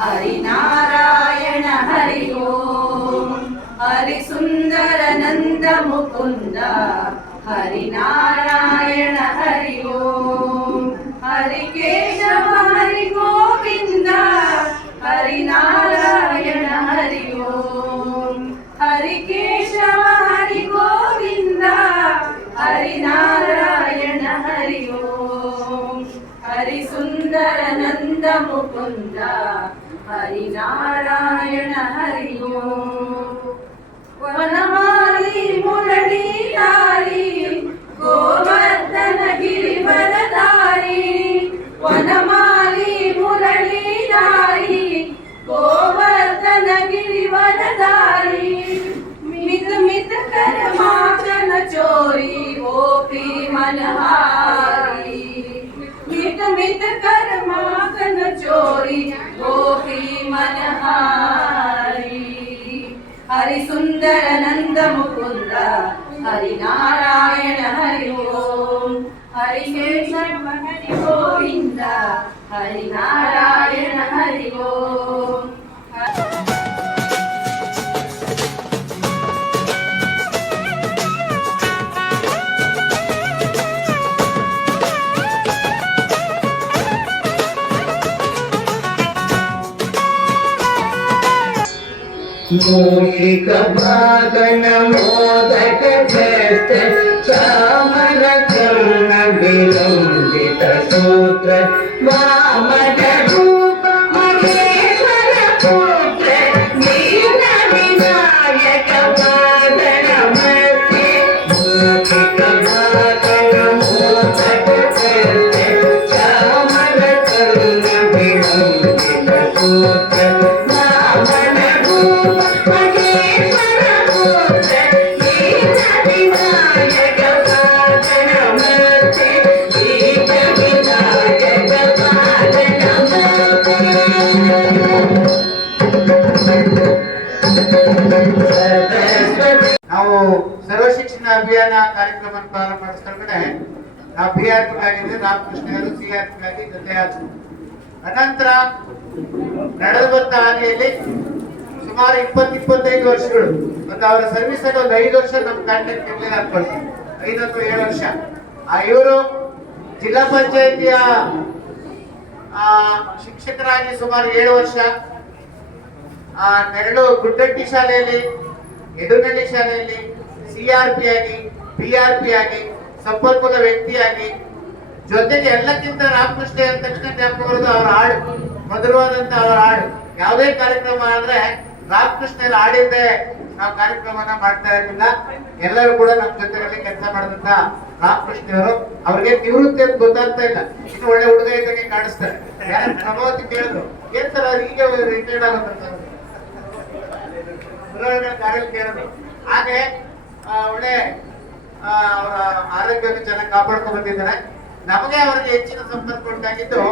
हरिनारायण हरि ओम हरिसुन्दर नन्द मुकुन्द हरिनारायण हरि ओम हरिकेशव हरि गोविन्द हरिनारायण హరి సుందర నంద ముకుంద హరి నారాయణ హరి వనమాలి మురళీ హారి గోవర్ధన గిరి వరదారి. వనమాలి మురళీ హారి గోవర్ధన గిరి వరదారి. మిత మిత కర్మాకన చోరీ ఓపి మనహారి. హరి సుందర నంద ముకుంద హరి నారాయణ హరి ఓం. హరి శేషర్మ హరి గోవింద హరి నారాయణ హరి ఓం. మూలిక భాగన మోదక చేస్తే సూత్ర ಕಡೆ ನಾವು ಬಿ ಆರ್ ಪಿಗಳಾಗಿದ್ದು ರಾಮಕೃಷ್ಣ ಅವರು ಸಿ ಆರ್ ಆಗಿ ಜೊತೆ ಆದ್ರು ಅನಂತರ ನಡೆದು ಬಂದ ಹಾದಿಯಲ್ಲಿ ಸುಮಾರು ಇಪ್ಪತ್ತು ಇಪ್ಪತ್ತೈದು ವರ್ಷಗಳು. ಒಂದು ಅವರ ಸರ್ವಿಸ್ ಅಲ್ಲಿ ಒಂದು ಐದು ವರ್ಷ ನಮ್ ಕಾಂಟ್ಯಾಕ್ಟ್ ಇರ್ಲಿಲ್ಲ ಅನ್ಕೊಳ್ತೀನಿ ಐದು ಅಥವಾ ಏಳು ವರ್ಷ. ಆ ಇವರು ಜಿಲ್ಲಾ ಪಂಚಾಯತಿಯ ಆ, ಶಿಕ್ಷಕರಾಗಿ ಸುಮಾರು ಏಳು ವರ್ಷ. ಆ ನೆರಳು ಗುಡ್ಡಟ್ಟಿ ಶಾಲೆಯಲ್ಲಿ ಎಡುನಳ್ಳಿ ಶಾಲೆಯಲ್ಲಿ ಸಿ ಆರ್ ಪಿ ಆಗಿ ಪಿ ಆರ್ ಪಿ ಆಗಿ ಸಂಪರ್ಕದ ವ್ಯಕ್ತಿಯಾಗಿ, ಜೊತೆಗೆ ಎಲ್ಲಕ್ಕಿಂತ ರಾಮಕೃಷ್ಣ ಅಂದ ತಕ್ಷಣ ಜ್ಞಾಪಕ ಬರೋದು ಅವರ ಹಾಡು. ಮಧುರವಾದಂತ ಅವರ ಹಾಡು. ಯಾವುದೇ ಕಾರ್ಯಕ್ರಮ ಆದ್ರೆ ರಾಮಕೃಷ್ಣ ಹಾಡಿದ್ದೆ ನಾವು ಕಾರ್ಯಕ್ರಮನ ಮಾಡ್ತಾ ಇರಲಿಲ್ಲ ಎಲ್ಲರೂ ಕೂಡ ನಮ್ಮ ಜೊತೆಗಳಲ್ಲಿ ಕೆಲಸ ಮಾಡಿದಂತ ರಾಮಕೃಷ್ಣವರು ಅವ್ರಿಗೆ ನಿವೃತ್ತಿ ಅಂತ ಗೊತ್ತಾಗ್ತಾ ಇಲ್ಲ. ಇನ್ನು ಒಳ್ಳೆ ಹುಡುಗ ಇದ್ದಂಗೆ ಕಾಣಿಸ್ತಾರೆ. ಯಾರು ಕೇಳಿದ್ರು, ಏನ್ ಸರ್ ಹೀಗೆ ರಿಟೈರ್ಡ್ ಆಗುತ್ತೆ ಕಾರ್ಯ ಕೇಳಿದ್ರು. ಹಾಗೆ ಒಳ್ಳೆ ಅವರ ಆರೋಗ್ಯವನ್ನು ಚೆನ್ನಾಗಿ ಕಾಪಾಡ್ಕೊಂಡು ಬಂದಿದ್ದಾರೆ. ನಮಗೆ ಅವರಿಗೆ ಹೆಚ್ಚಿನ ಸಂಪರ್ಕ ಉಂಟಾಗಿದ್ದು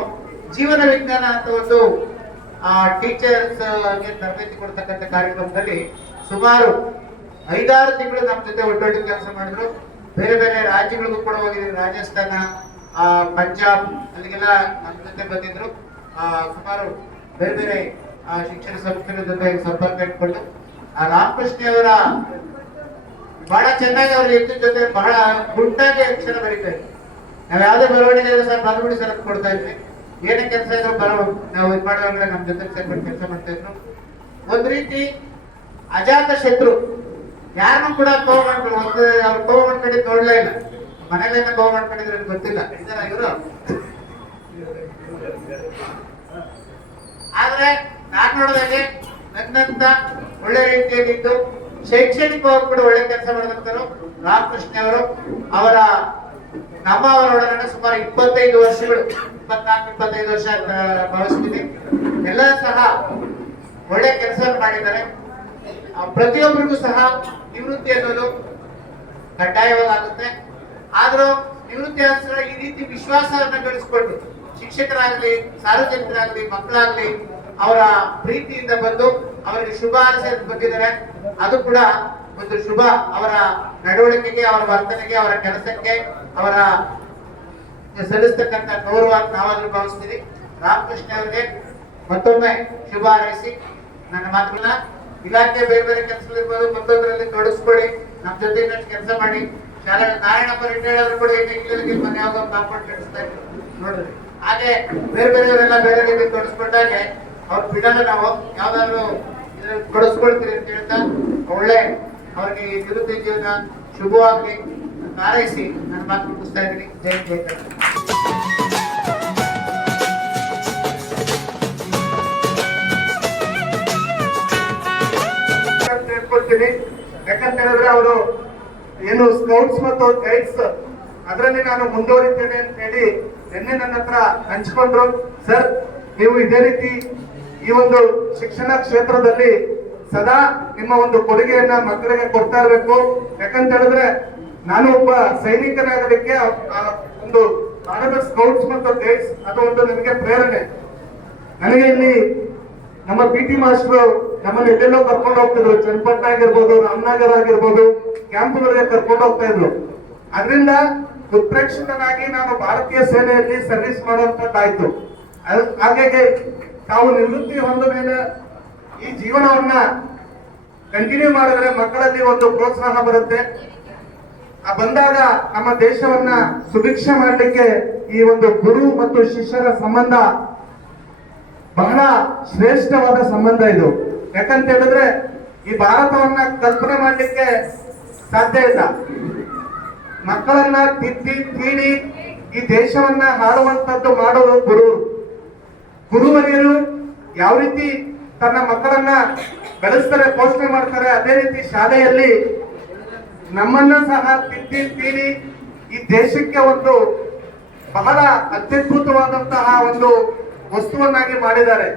ಜೀವನ ವಿಜ್ಞಾನ ಅಂತ ಒಂದು ಟೀಚರ್ಸ್ ತರಬೇತಿ ಕೊಡ್ತಕ್ಕಂಥ ಕಾರ್ಯಕ್ರಮದಲ್ಲಿ ಸುಮಾರು ಐದಾರು ತಿಂಗಳು ನಮ್ಮ ಜೊತೆ ಒಟ್ಟೊಟ್ಟಿಗೆ ಕೆಲಸ ಮಾಡಿದ್ರು. ಬೇರೆ ಬೇರೆ ರಾಜ್ಯಗಳಿಗೂ ಕೂಡ ಹೋಗಿದ್ರು ರಾಜಸ್ಥಾನ ಪಂಜಾಬ್ ಅಲ್ಲಿಗೆಲ್ಲ ನಮ್ಮ ಜೊತೆ ಬಂದಿದ್ರು. ಆ, ಸುಮಾರು ಬೇರೆ ಬೇರೆ ಶಿಕ್ಷಣ ಸಂಸ್ಥೆಗಳ ಜೊತೆ ಸಂಪರ್ಕ ಇಟ್ಕೊಂಡು. ರಾಮಕೃಷ್ಣ ಅವರ ಚೆನ್ನಾಗಿ ಅವ್ರ ಎತ್ತು ಜೊತೆ ಬಹಳ ಗುಂಟಾಗಿ ಅಕ್ಷರ ಬರೀತಾರೆ ನಾವ್ ಯಾವ್ದೇ ಬರವಣಿಗೆ ಇದ್ರೆ ಸರ್ ಬಂದ್ಬಿಡಿ ಸರ್ ಅಂತ ಕೊಡ್ತಾ ಇದ್ವಿ. ಏನೇ ಕೆಲಸ ಇದ್ರು ಬರೋ ನಾವು ಇದು ಮಾಡುವಾಗಲೇ ನಮ್ ಜೊತೆ ಸೇರ್ಕೊಂಡು ಕೆಲಸ ಮಾಡ್ತಾ ಇದ್ರು. ಒಂದ್ ರೀತಿ ಅಜಾತ ಶತ್ರು. ಯಾರನ್ನೂ ಕೂಡ ಕೋವ ಮಾಡ್ಕೊಂಡು ಒಂದು ಅವ್ರು ಕೋವ ಮಾಡ್ಕೊಂಡಿದ್ದು ನೋಡ್ಲೇ ಇಲ್ಲ. ಮನೇಲೇನ ಕೋವ ಮಾಡ್ಕೊಂಡಿದ್ರೆ ಗೊತ್ತಿಲ್ಲ. ಇವರು? ಆದ್ರೆ ನಾನ್ ನೋಡಿದಾಗೆ ನನ್ನಂತ ಒಳ್ಳೆ ರೀತಿಯಲ್ಲಿದ್ದು ಶೈಕ್ಷಣಿಕವಾಗಿ ಕೂಡ ಒಳ್ಳೆ ಕೆಲಸ ಮಾಡಿದಂತರು ರಾಮಕೃಷ್ಣ ಅವರು, ಅವರ ನಮ್ಮ ಅವರೊಡನೆ ಸುಮಾರು ಇಪ್ಪತ್ತೈದು ವರ್ಷಗಳು, ಇಪ್ಪತ್ನಾಲ್ಕು, ಇಪ್ಪತ್ತೈದು ವರ್ಷ ಭಾವಿಸ್ತೀನಿ. ಎಲ್ಲ ಸಹ ಒಳ್ಳೆ ಕೆಲಸ ಮಾಡಿದ್ದಾರೆ. ಪ್ರತಿಯೊಬ್ಬರಿಗೂ ಸಹ ನಿವೃತ್ತಿ ಅನ್ನೋದು ಕಡ್ಡಾಯವಾಗುತ್ತೆ. ಆದ್ರೂ ನಿವೃತ್ತಿ ಈ ರೀತಿ ವಿಶ್ವಾಸವನ್ನ ಗಳಿಸ್ಕೊಂಡು ಶಿಕ್ಷಕರಾಗ್ಲಿ, ಸಾರ್ವಜನಿಕರಾಗ್ಲಿ, ಮಕ್ಕಳಾಗ್ಲಿ ಅವರ ಪ್ರೀತಿಯಿಂದ ಬಂದು ಅವರಿಗೆ ಶುಭ ಹಾರೈಸಿ ಬಂದಿದ್ದಾರೆ ಅದು ಕೂಡ ಒಂದು ಶುಭ. ಅವರ ನಡವಳಿಕೆಗೆ, ಅವರ ವರ್ತನೆಗೆ, ಅವರ ಕೆಲಸಕ್ಕೆ, ಅವರ ಸಲ್ಲಿಸ್ತಕ್ಕಂಥ ಗೌರವ ನಾವಾದ್ರೂ ಭಾವಿಸ್ತೀವಿ. ರಾಮಕೃಷ್ಣ ಅವರಿಗೆ ಮತ್ತೊಮ್ಮೆ ಶುಭ ಹಾರೈಸಿ ನನ್ನ ಮಾತುಗಳನ್ನ ಇಲಾಖೆ ಬೇರೆ ಬೇರೆ ಕೆಲಸಗಳಿರ್ಬೋದು ಮತ್ತೊಂದರಲ್ಲಿ ತೊಡಗಿಸ್ಕೊಳ್ಳಿ. ನಮ್ಮ ಜೊತೆ ಕೆಲಸ ಮಾಡಿ. ಶಾಲೆ ನಾರಾಯಣಪ್ಪ ರಿಟೈರ್ಡ್ ಆದ್ರೂ ಕೂಡ ಮನೆ ಯಾವಾಗ ಕಾಂಪೌಂಡ್ ಕಟ್ಟಿಸ್ತಾ ಇದ್ರು. ನೋಡಿದ್ರಿ ಹಾಗೆ ಬೇರೆ ಬೇರೆಯವರೆಲ್ಲ ಬೇರೆ ರೀತಿ ತೊಡಗಿಸ್ಕೊಂಡಾಗೆ ಅವ್ರು ಬಿಡಲ್ಲ ನಾವು. ಯಾವ್ದಾದ್ರು ಕಳಿಸ್ಕೊಳ್ತೀರಿ ಅಂತ ಹೇಳ್ತಾ ಒಳ್ಳೆ ಅವ್ರಿಗೆ ನಿವೃತ್ತಿ ಜೀವನ ಶುಭವಾಗ್ಲಿ. ಹಾರೈಸಿ. ನನ್ನ ಮಾತು ಮುಗಿಸ್ತಾ ಇದ್ದೀನಿ. ಜೈ ಜಯ ಹೇಳ್ಕೊಳ್ತೀನಿ ಅವರು ಏನು ಸ್ಕೌಟ್ಸ್ ಮತ್ತು ಗೈಡ್ಸ್ ಅದರಲ್ಲಿ ನಾನು ಮುಂದುವರಿತೇನೆ ಅಂತ ಹೇಳಿ ನಿನ್ನೆ ನನ್ನ ಹತ್ರ ಹಂಚ್ಕೊಂಡ್ರು. ಸರ್, ನೀವು ಇದೇ ರೀತಿ ಈ ಒಂದು ಶಿಕ್ಷಣ ಕ್ಷೇತ್ರದಲ್ಲಿ ಸದಾ ನಿಮ್ಮ ಒಂದು ಕೊಡುಗೆಯನ್ನ ಮಕ್ಕಳಿಗೆ ಕೊಡ್ತಾ ಇರಬೇಕು. ಯಾಕಂತ ಹೇಳಿದ್ರೆ ನಾನು ಒಬ್ಬ ಸೈನಿಕನಾಗಲಿಕ್ಕೆ ಒಂದು ಭಾರತ ಸ್ಕೌಟ್ಸ್ ಮತ್ತು ಗೈಡ್ಸ್ ಅದು ಒಂದು ನನಗೆ ಪ್ರೇರಣೆ. ನನಗೆ ಇಲ್ಲಿ ನಮ್ಮ ಪಿ ಟಿ ಮಾಸ್ಟರ್ ನಮ್ಮನ್ನು ಎಲ್ಲೆಲ್ಲೋ ಕರ್ಕೊಂಡು ಹೋಗ್ತಿದ್ರು. ಚನ್ನಪಟ್ಟ ಆಗಿರ್ಬೋದು, ರಾಮನಗರ ಆಗಿರ್ಬೋದು ಕ್ಯಾಂಪ್ಗಳಿಗೆ ಕರ್ಕೊಂಡು ಹೋಗ್ತಾ ಇದ್ರು. ಅದರಿಂದ ಉತ್ಪ್ರೇಕ್ಷಿತನಾಗಿ ನಾನು ಭಾರತೀಯ ಸೇನೆಯಲ್ಲಿ ಸರ್ವಿಸ್ ಮಾಡುವಂತದ್ದಾಯ್ತು. ಹಾಗಾಗಿ ತಾವು ನಿವೃತ್ತಿ ಹೊಂದ ಮೇಲೆ ಈ ಜೀವನವನ್ನ ಕಂಟಿನ್ಯೂ ಮಾಡಿದ್ರೆ ಮಕ್ಕಳಲ್ಲಿ ಒಂದು ಪ್ರೋತ್ಸಾಹ ಬರುತ್ತೆ. ಆ ಬಂದಾಗ ನಮ್ಮ ದೇಶವನ್ನ ಸುಭಿಕ್ಷೆ ಮಾಡಲಿಕ್ಕೆ ಈ ಒಂದು ಗುರು ಮತ್ತು ಶಿಷ್ಯರ ಸಂಬಂಧ ಬಹಳ ಶ್ರೇಷ್ಠವಾದ ಸಂಬಂಧ ಇದು. ಯಾಕಂತ ಹೇಳಿದ್ರೆ ಈ ಭಾರತವನ್ನ ಕಲ್ಪನೆ ಮಾಡಲಿಕ್ಕೆ ಸಾಧ್ಯ ಇಲ್ಲ. ಮಕ್ಕಳನ್ನ ತಿದ್ದಿ ತೀಡಿ ಈ ದೇಶವನ್ನ ಹಾಳುವಂತದ್ದು ಮಾಡೋದು ಗುರು ಗುರುವರಿಯರು ಯಾವ ರೀತಿ ತನ್ನ ಮಕ್ಕಳನ್ನ ಬೆಳೆಸ್ತಾರೆ, ಪೋಷಣೆ ಮಾಡ್ತಾರೆ, ಅದೇ ರೀತಿ ಶಾಲೆಯಲ್ಲಿ ನಮ್ಮನ್ನ ಸಹ ತಿದ್ದಿ ತೀರಿ ಈ ದೇಶಕ್ಕೆ ಒಂದು ಬಹಳ ಅತ್ಯದ್ಭುತವಾದಂತಹ ಒಂದು ವಸ್ತುವನ್ನಾಗಿ ಮಾಡಿದ್ದಾರೆ.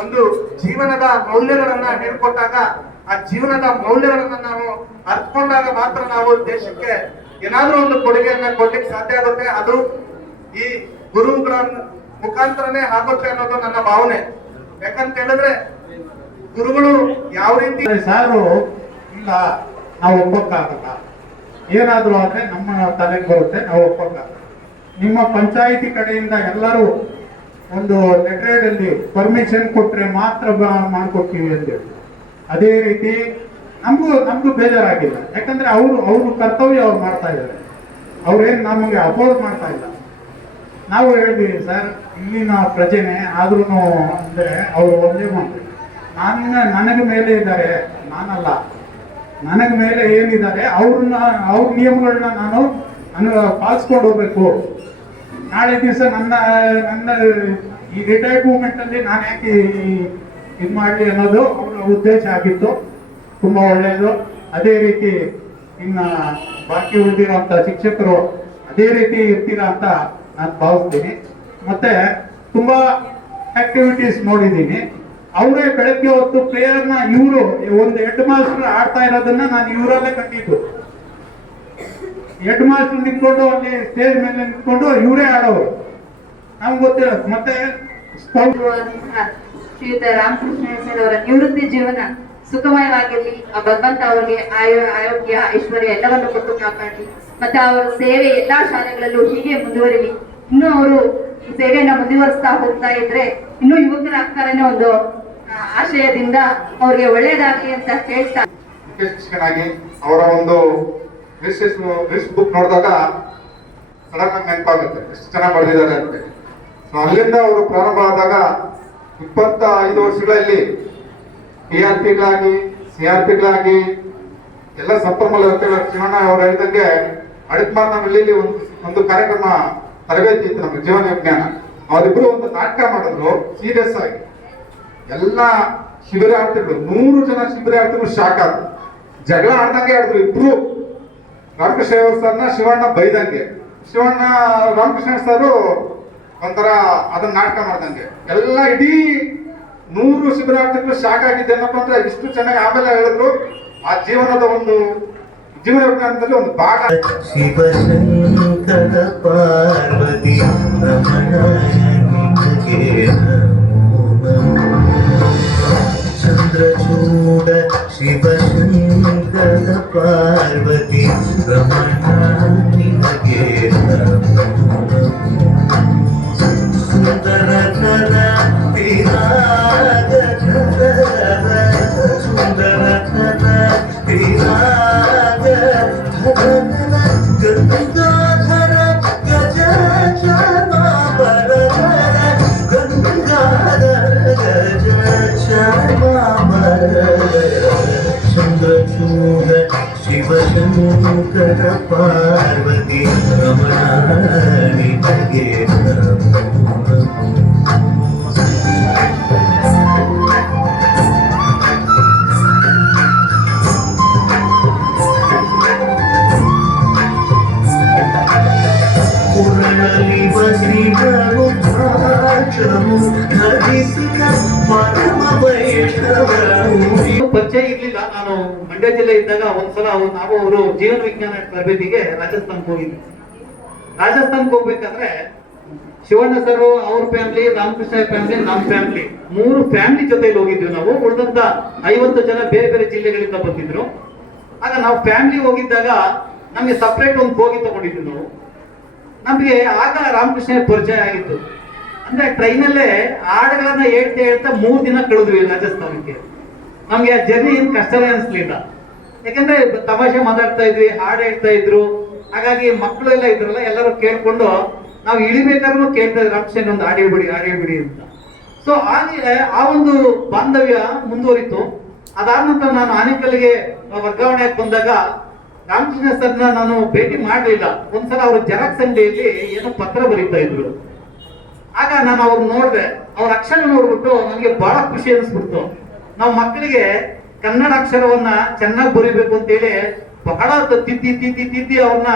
ಒಂದು ಜೀವನದ ಮೌಲ್ಯಗಳನ್ನ ಹೇಳ್ಕೊಟ್ಟಾಗ ಆ ಜೀವನದ ಮೌಲ್ಯಗಳನ್ನ ನಾವು ಅರ್ಥಕೊಂಡಾಗ ಮಾತ್ರ ನಾವು ದೇಶಕ್ಕೆ ಏನಾದ್ರೂ ಒಂದು ಕೊಡುಗೆಯನ್ನ ಕೊಡ್ಲಿಕ್ಕೆ ಸಾಧ್ಯ ಆಗುತ್ತೆ. ಅದು ಈ ಗುರುಗಳ ಮುಖಾಂತರನೇ ಆಗುತ್ತೆ ಅನ್ನೋದು ನನ್ನ ಭಾವನೆ. ಯಾಕಂತ ಹೇಳಿದ್ರೆ, ಗುರುಗಳು ಯಾವ ರೀತಿ ಸಾರು ಇಲ್ಲ, ನಾವು ಒಪ್ಪಕ್ಕಾಗಲ್ಲ. ಏನಾದ್ರು ಆದ್ರೆ ನಮ್ಮ ತಲೆಗೆ ಬರುತ್ತೆ, ನಾವು ಒಪ್ಪಕ್ಕಾಗಲ್ಲ. ನಿಮ್ಮ ಪಂಚಾಯಿತಿ ಕಡೆಯಿಂದ ಎಲ್ಲರೂ ಒಂದು ಲೆಟರ್ ಅಲ್ಲಿ ಪರ್ಮಿಷನ್ ಕೊಟ್ರೆ ಮಾತ್ರ ಮಾಡ್ಕೊಡ್ತೀವಿ ಅಂತೇಳಿ ಅದೇ ರೀತಿ ನಮಗೂ ನಮಗೂ ಬೇಜಾರಾಗಿಲ್ಲ. ಯಾಕಂದ್ರೆ ಅವರು ಅವರು ಕರ್ತವ್ಯ ಅವ್ರು ಮಾಡ್ತಾ ಇದ್ದಾರೆ. ಅವ್ರೇನು ನಮಗೆ ಅಪೋಸ್ ಮಾಡ್ತಾ ಇಲ್ಲ. ನಾವು ಹೇಳ್ತೀವಿ ಸರ್, ಇಲ್ಲಿನ ಪ್ರಜೆನೆ ಆದ್ರೂ ಅಂದ್ರೆ ಅವರು ಒಂದೇ ಮಾತು ನನ್ನ ನನಗೆ ಮೇಲೆ ಇದ್ದಾರೆ, ನಾನಲ್ಲ. ನನಗೆ ಮೇಲೆ ಏನಿದ್ದಾರೆ, ಅವ್ರನ್ನ, ಅವ್ರ ನಿಯಮಗಳನ್ನ ನಾನು ಅನು, ಪಾಲಿಸ್ಕೊಂಡು ಹೋಗ್ಬೇಕು. ನಾಳೆ ದಿವಸ ನನ್ನ ನನ್ನ ಈ ರಿಟೈರ್ಡ್ ಮೂಮೆಂಟಲ್ಲಿ ನಾನು ಯಾಕೆ ಇದು ಮಾಡಲಿ ಅನ್ನೋದು ಅವರ ಉದ್ದೇಶ ಆಗಿತ್ತು. ತುಂಬಾ ಒಳ್ಳೆಯದು ಅದೇ ರೀತಿ ಇನ್ನು ಬಾಕಿ ಉಳಿದಿರುವಂತ ಶಿಕ್ಷಕರು ಅದೇ ರೀತಿ ಇರ್ತೀರಾ ಅಂತ ನಾನು ಭಾವಿಸ್ತೀನಿ. ಮತ್ತೆ ತುಂಬಾ ಆಕ್ಟಿವಿಟೀಸ್ ನೋಡಿದ್ದೀನಿ. ಅವರೇ ಬೆಳಗ್ಗೆ ಹೊತ್ತು ಪ್ಲೇಯರ್ನ ಇವರು ಒಂದು ಹೆಡ್ ಮಾಸ್ಟರ್ ಆಡ್ತಾ ಇರೋದನ್ನ ನಾನು ಇವರಲ್ಲೇ ಕಂಡಿದ್ದು. ಹೆಡ್ ಮಾಸ್ಟರ್ ನಿಂತ್ಕೊಂಡು ಅಲ್ಲಿ ಸ್ಟೇಜ್ ಮೇಲೆ ನಿಂತ್ಕೊಂಡು ಇವರೇ ಆಡೋರು. ನಮ್ಗೆ ಗೊತ್ತಿಲ್ಲ. ಮತ್ತೆ ಶ್ರೀಯುತ ರಾಮಕೃಷ್ಣ ಅವರ ನಿವೃತ್ತಿ ಜೀವನ ಸುಖಮಯವಾಗಿರ್ಲಿ. ಆ ಭಗವಂತ ಅವರಿಗೆ ಆಯೋ ಆರೋಗ್ಯ, ಐಶ್ವರ್ಯ ಎಲ್ಲವನ್ನು ಕೊಟ್ಟು ಕಾಪಾಡಲಿ. ಮತ್ತೆ ಅವರ ಸೇವೆ ಎಲ್ಲಾ ಶಾಲೆಗಳಲ್ಲೂ ಹೀಗೆ ಮುಂದುವರಿಲಿ. ಇನ್ನು ಅವರು ಸೇವೆಯನ್ನ ಮುಂದುವರಿಸ್ತಾ ಹೋಗ್ತಾ ಇದ್ರೆ ಇನ್ನೂ ಯುವಕರಾಗ್ತಾರೆ ಒಂದು ಆಶಯದಿಂದ ಅವ್ರಿಗೆ ಒಳ್ಳೇದಾಗ್ಲಿ ಅಂತ ಹೇಳ್ತಾ ಮುಖ್ಯ ಶಿಕ್ಷಕನಾಗಿ ಅವರ ಒಂದು ಬುಕ್ ನೋಡಿದಾಗ ಸಡನ್ ಆಗಿ ನೆನಪಾಗುತ್ತೆ, ಎಷ್ಟು ಚೆನ್ನಾಗಿ ಬರೆದಿದ್ದಾರೆ ಅಂತ. ಸೊ ಅಲ್ಲಿಂದ ಅವರು ಪ್ರಾರಂಭ ಆದಾಗ ಇಪ್ಪತ್ತ ಐದು ವರ್ಷಗಳಲ್ಲಿ ಪಿ ಆರ್ ಪಿಗಳಾಗಿ, ಸಿ ಆರ್ ಪಿಗಳಾಗಿ, ಎಲ್ಲ ಸಂಪನ್ಮೂಲ ಚುನಾವಣಾ ಅವರು ಹೇಳಿದಂಗೆ ಅಡಿತ್ಮಾರ್ನಹಳ್ಳಿಲಿ ಒಂದು ಒಂದು ಕಾರ್ಯಕ್ರಮ ತರಬೇತಿ ಇತ್ತು ನಮ್ಮ ಜೀವನ ವಿಜ್ಞಾನ. ಅವರಿಬ್ರು ಒಂದು ನಾಟಕ ಮಾಡಿದ್ರು ಸೀರಿಯಸ್ ಆಗಿ. ಎಲ್ಲ ಶಿಬಿರಾರ್ಥಿಗಳು ನೂರು ಜನ ಶಿಬಿರಾರ್ಥಿಗಳು ಶಾಕ್ ಆದ್ರು. ಜಗಳ ಆಡ್ದಂಗೆ ಆಡಿದ್ರು ಇಬ್ರು. ರಾಮಕೃಷ್ಣ ಸರ್ನ ಶಿವಣ್ಣ ಬೈದಂಗೆ. ಶಿವಣ್ಣ ರಾಮಕೃಷ್ಣ ಸರ್ ಒಂಥರ ಅದನ್ನ ನಾಟಕ ಮಾಡ್ದಂಗೆ. ಎಲ್ಲ ಇಡೀ ನೂರು ಶಿಬಿರಾರ್ಥಿಗಳು ಶಾಕ್ ಆಗಿದ್ದೆ ಏನಪ್ಪ ಅಂದ್ರೆ ಇಷ್ಟು ಚೆನ್ನಾಗಿ ಆಮೇಲೆ ಹೇಳಿದ್ರು, ಆ ಜೀವನದ ಒಂದು, ಜೀವನ ಒಂದು ಭಾಗ. ಶಿವಶಂಕರ ಪರಿಚಯ ಇರ್ಲಿಲ್ಲ. ನಾನು ಮಂಡ್ಯ ಜಿಲ್ಲೆ ಇದ್ದಾಗ ಒಂದ್ಸಲ ನಾವು ಅವರು ಜೀವನ ವಿಜ್ಞಾನ ತರಬೇತಿಗೆ ರಾಜಸ್ಥಾನಕ್ಕೆ ಹೋಗಿದ್ವಿ. ರಾಜಸ್ಥಾನಕ್ಕೆ ಹೋಗ್ಬೇಕಂದ್ರೆ ಶಿವಣ್ಣ ಸರ್ ಅವ್ರ ಫ್ಯಾಮಿಲಿ ರಾಮಕೃಷ್ಣ ಫ್ಯಾಮಿಲಿ ನಮ್ಮ ಫ್ಯಾಮಿಲಿ ಮೂರು ಫ್ಯಾಮಿಲಿ ಜೊತೆಲಿ ಹೋಗಿದ್ವಿ ನಾವು. ಉಳಿದಂತ ಐವತ್ತು ಜನ ಬೇರೆ ಬೇರೆ ಜಿಲ್ಲೆಗಳಿಂದ ಬಂದಿದ್ರು. ಆಗ ನಾವು ಫ್ಯಾಮಿಲಿ ಹೋಗಿದ್ದಾಗ ನಮಗೆ ಸಪ್ರೇಟ್ ಒಂದು ಹೋಗಿ ತಗೊಂಡಿದ್ವಿ ನಾವು. ನಮಗೆ ಆಗ ರಾಮಕೃಷ್ಣ ಪರಿಚಯ ಆಗಿತ್ತು. ಅಂದ್ರೆ ಟ್ರೈನಲ್ಲೇ ಹಾಡುಗಳನ್ನ ಹೇಳ್ತಾ ಹೇಳ್ತಾ ಮೂರು ದಿನ ಕಳೆದ್ವಿ ರಾಜಸ್ಥಾನಕ್ಕೆ. ನಮ್ಗೆ ಆ ಜರ್ನಿ ಏನ್ ಕಷ್ಟನೇ ಅನ್ಸ್ಲಿಲ್ಲ. ಯಾಕಂದ್ರೆ ತಮಾಷೆ ಮಾತಾಡ್ತಾ ಇದ್ವಿ, ಹಾಡು ಹೇಳ್ತಾ ಇದ್ರು. ಹಾಗಾಗಿ ಮಕ್ಕಳು ಎಲ್ಲ ಇದ್ರಲ್ಲ, ಎಲ್ಲರೂ ಕೇಳ್ಕೊಂಡು ನಾವು ಇಳಿಬೇಕಾದ್ರೂ ಕೇಳ್ತಾ ಇದ್ರು ಆಪ್ಷನ್ ಒಂದು ಹಾಡು ಹೇಳ್ಬಿಡಿ ಹಾಡು ಹೇಳ್ಬಿಡಿ ಅಂತ. ಸೊ ಆಮೇಲೆ ಆ ಒಂದು ಬಾಂಧವ್ಯ ಮುಂದುವರಿತು. ಅದಾದ ನಂತರ ನಾನು ಆನೇಕಲ್ಗೆ ವರ್ಗಾವಣೆ ಬಂದಾಗ ರಾಮಕೃಷ್ಣ ಸರ್ನ ನಾನು ಭೇಟಿ ಮಾಡಲಿಲ್ಲ. ಒಂದ್ಸಲ ಅವರು ಜೆರಾಕ್ಸ್ ಅಂಗಡಿಯಲ್ಲಿ ಏನೋ ಪತ್ರ ಬರೀತಾ ಇದ್ರು. ಆಗ ನಾನು ಅವ್ರು ನೋಡಿದೆ. ಅವ್ರ ಅಕ್ಷರ ನೋಡ್ಬಿಟ್ಟು ನನಗೆ ಬಹಳ ಖುಷಿ ಅನಿಸ್ಬಿಡ್ತು. ನಾವು ಮಕ್ಕಳಿಗೆ ಕನ್ನಡ ಅಕ್ಷರವನ್ನ ಚೆನ್ನಾಗಿ ಬರೀಬೇಕು ಅಂತೇಳಿ ಬಹಳ ತಿದ್ದಿ ತಿದ್ದಿ ತಿದ್ದಿ ಅವ್ರನ್ನ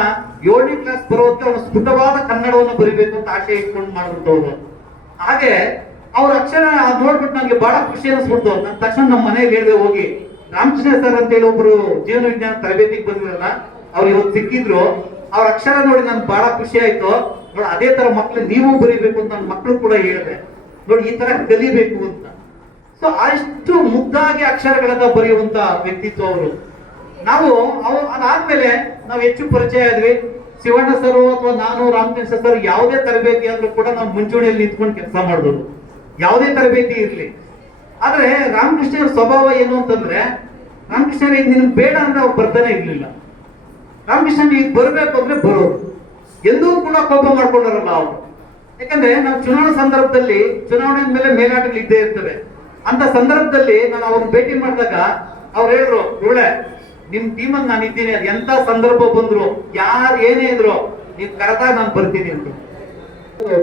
ಏಳನೇ ಕ್ಲಾಸ್ ಬರೋದಕ್ಕೆ ಅವ್ರ ಸ್ಫುಟವಾದ ಕನ್ನಡವನ್ನು ಬರಿಬೇಕು ಅಂತ ಆಶೆ ಇಟ್ಕೊಂಡು ಮಾಡ್ಬಿಟ್ಟು ಅವರು. ಹಾಗೆ ಅವ್ರ ಅಕ್ಷರ ನೋಡ್ಬಿಟ್ಟು ನನಗೆ ಬಹಳ ಖುಷಿ ಅನಿಸ್ಬಿಡ್ತು. ನನ್ನ ತಕ್ಷಣ ನಮ್ಮ ಮನೆಗೆ ಹೇಳಿದೆ, ಹೋಗಿ, ರಾಮಕೃಷ್ಣ ಸರ್ ಅಂತೇಳಿ ಒಬ್ರು ಜೀವನ ವಿಜ್ಞಾನ ತರಬೇತಿಗೆ ಬಂದಿರಲ್ಲ ಅವ್ರು ಇವತ್ತು ಸಿಕ್ಕಿದ್ರು. ಅವ್ರ ಅಕ್ಷರ ನೋಡಿ ನನ್ಗೆ ಬಹಳ ಖುಷಿ ಆಯ್ತು. ನೋಡಿ ಅದೇ ತರ ಮಕ್ಳು ನೀವು ಬರೀಬೇಕು ಅಂತ ಮಕ್ಕಳು ಕೂಡ ಹೇಳಿದೆ ನೋಡಿ, ಈ ತರ ಕಲಿಬೇಕು ಅಂತ. ಸೊ ಅಷ್ಟು ಮುದ್ದಾಗಿ ಅಕ್ಷರಗಳನ್ನ ಬರೆಯುವಂತ ವ್ಯಕ್ತಿತ್ವ ಅವರು. ನಾವು ಅವ್ರು ಅದಾದ್ಮೇಲೆ ನಾವು ಹೆಚ್ಚು ಪರಿಚಯ ಆದ್ವಿ. ಶಿವಣ್ಣ ಸರ್ ಅಥವಾ ನಾನು, ರಾಮಕೃಷ್ಣ ಸರ್ ಯಾವುದೇ ತರಬೇತಿ ಆದ್ರೂ ಕೂಡ ನಾವು ಮುಂಚೂಣಿಯಲ್ಲಿ ನಿಂತ್ಕೊಂಡು ಕೆಲಸ ಮಾಡಿದ್ರು ಯಾವುದೇ ತರಬೇತಿ ಇರಲಿ. ಆದ್ರೆ ರಾಮಕೃಷ್ಣರ ಸ್ವಭಾವ ಏನು ಅಂತಂದ್ರೆ, ರಾಮಕೃಷ್ಣ ಬೇಡ ಅಂದ್ರೆ ಅವ್ರು ಬರ್ತಾನೆ ಇರ್ಲಿಲ್ಲ. ರಾಮಕೃಷ್ಣ ಈಗ ಬರಬೇಕು ಅಂದ್ರೆ ಬರೋರು. ಎಂದೂ ಕೂಡ ಕೋಪ ಮಾಡ್ಕೊಂಡಾರಲ್ಲ ಅವರು ಯಾಕಂದ್ರೆ ನಾವು ಚುನಾವಣಾ ಸಂದರ್ಭದಲ್ಲಿ, ಚುನಾವಣೆ ಮೇಲೆ ಮೇಲಾಟಗಳು ಇದ್ದೇ ಇರ್ತವೆ. ಅಂತ ಸಂದರ್ಭದಲ್ಲಿ ನಾನು ಅವ್ರನ್ನ ಭೇಟಿ ಮಾಡಿದಾಗ ಅವ್ರು ಹೇಳಿದ್ರು ಒಳ್ಳೆ ನಿಮ್ ಟೀಮಲ್ಲಿ ನಾನು ಇದ್ದೀನಿ. ಅದು ಎಂತ ಸಂದರ್ಭ ಬಂದ್ರು, ಯಾರು ಏನೇ ಇದ್ರು ನೀವು ಕರೆದಾಗ ನಾನು ಬರ್ತೀನಿ ಅಂತ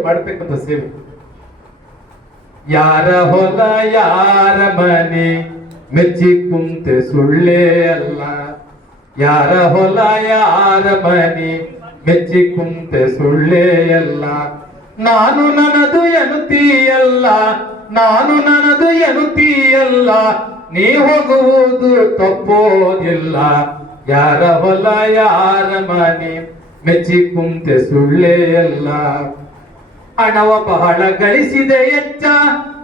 ಮಾಡ್ತಕ್ಕಂಥ ಸೇವೆ. ಯಾರ ಹೊಲ, ಯಾರ ಮನೆ, ಮೆಚ್ಚಿ ಕುಂತೆ ಸುಳ್ಳೇ ಅಲ್ಲ. ಯಾರ ಹೊಲ, ಯಾರ ಮನೆ ಮೆಚ್ಚಿ ಕುಂತೆ ಸುಳ್ಳೇ ಅಲ್ಲ ನಾನು ನನದು ಎನ್ನುತ್ತೀಯಲ್ಲ, ನಾನು ನನದು ಎನ್ನುತ್ತೀಯಲ್ಲ. ನೀ ಹೋಗುವುದು ತಪ್ಪೋದಿಲ್ಲ. ಯಾರ ಹೊಲ, ಯಾರ ಮನೆ ಮೆಚ್ಚಿ ಕುಂತೆ ಸುಳ್ಳೇ ಅಲ್ಲ ಹಣವ ಬಹಳ ಗಳಿಸಿದೆ ಎಚ್ಚ,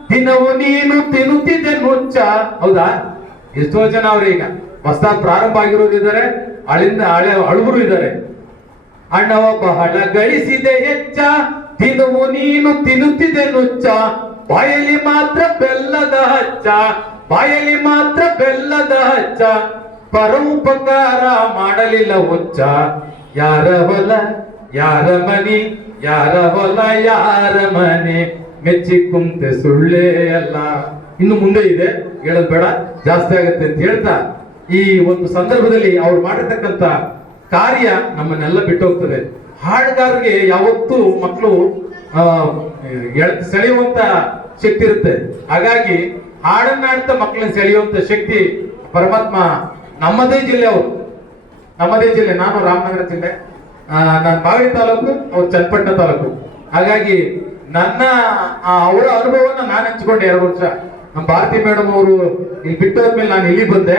ದಿನವು ನೀನು ತಿನ್ನುತ್ತಿದೆ ನುಚ್ಚ ಹೌದಾ? ಎಷ್ಟೋ ಜನ ಅವ್ರೀಗ. ಹೊಸ ಪ್ರಾರಂಭ ಆಗಿರೋರು ಅಳಿಂದ ಹಳೆ ಅಳುಬರು ಇದ್ದಾರೆ. ಹಣವ ಬಹಳ ಗಳಿಸಿದೆ ಹೆಚ್ಚ. ತಿನ್ನುವು ನೀನು, ತಿನ್ನುತ್ತಿದೆ ನುಚ್ಚ. ಬಾಯಲ್ಲಿ ಮಾತ್ರ ಬೆಲ್ಲದ ಹಚ್ಚ. ಬಾಯಲ್ಲಿ ಮಾತ್ರ ಬೆಲ್ಲದ ಹಚ್ಚ. ಪರೋಪಕಾರ ಮಾಡಲಿಲ್ಲ ಹುಚ್ಚ. ಯಾರ ಹೊಲ, ಯಾರ ಮನಿ, ಯಾರ ಹೊಲ, ಯಾರ ಮನೆ. ಮೆಚ್ಚಿ ಕುಂತೆ ಸುಳ್ಳೇ ಅಲ್ಲ. ಇನ್ನು ಮುಂದೆ ಇದೆ, ಹೇಳೋದು ಬೇಡ, ಜಾಸ್ತಿ ಆಗುತ್ತೆ ಅಂತ ಹೇಳ್ತಾ, ಈ ಒಂದು ಸಂದರ್ಭದಲ್ಲಿ ಅವ್ರು ಮಾಡಿರ್ತಕ್ಕಂಥ ಕಾರ್ಯ ನಮ್ಮನ್ನೆಲ್ಲ ಬಿಟ್ಟು ಹೋಗ್ತದೆ ಹಾಡುಗಾರರಿಗೆ ಯಾವತ್ತೂ ಮಕ್ಕಳು ಸೆಳೆಯುವಂತ ಶಕ್ತಿ ಇರುತ್ತೆ. ಹಾಗಾಗಿ ಹಾಡನ್ನಾಡ್ತಾ ಮಕ್ಕಳನ್ನ ಸೆಳೆಯುವಂತ ಶಕ್ತಿ ಪರಮಾತ್ಮ ನಮ್ಮದೇ ಜಿಲ್ಲೆ ಅವರು. ನಮ್ಮದೇ ಜಿಲ್ಲೆ, ನಾನು ರಾಮನಗರ ಜಿಲ್ಲೆ. ನಾನು ಬಾವಿ ತಾಲೂಕು, ಅವ್ರು ಚನ್ನಪಟ್ಟಣ ತಾಲೂಕು. ಹಾಗಾಗಿ ನನ್ನ ಅವರ ಅನುಭವವನ್ನು ನಾನು ಹಂಚ್ಕೊಂಡೆ ಎರಡು ವರ್ಷ. ನಮ್ಮ ಭಾರತಿ ಮೇಡಮ್ ಅವರು ಇಲ್ಲಿ ಬಿಟ್ಟು ಹೋದ್ಮೇಲೆ ನಾನು ಇಲ್ಲಿ ಬಂದೆ.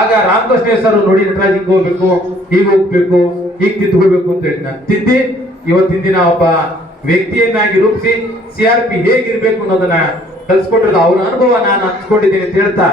ಆಗ ರಾಮಕೃಷ್ಣ ಸರ್ ನೋಡಿ ನಟರಾಜ್ ಹಿಂಗ್ ಹೋಗ್ಬೇಕು, ಹೀಗ್ ಹೋಗ್ಬೇಕು ಹೀಗ್ ಹೋಗ್ಬೇಕು ಅಂತ ಹೇಳಿ ನಾನು ತಿದ್ದಿ, ಇವತ್ತಿನ ಒಬ್ಬ ವ್ಯಕ್ತಿಯನ್ನಾಗಿ ರೂಪಿಸಿ ಸಿ ಆರ್ ಪಿ ಹೇಗಿರ್ಬೇಕು ಅನ್ನೋದನ್ನ ಕಲ್ಸ್ಕೊಟ್ಟಿರೋದು ಅವ್ರ ಅನುಭವ ನಾನು ಹಂಚ್ಕೊಂಡಿದ್ದೇನೆ ಅಂತ ಹೇಳ್ತಾ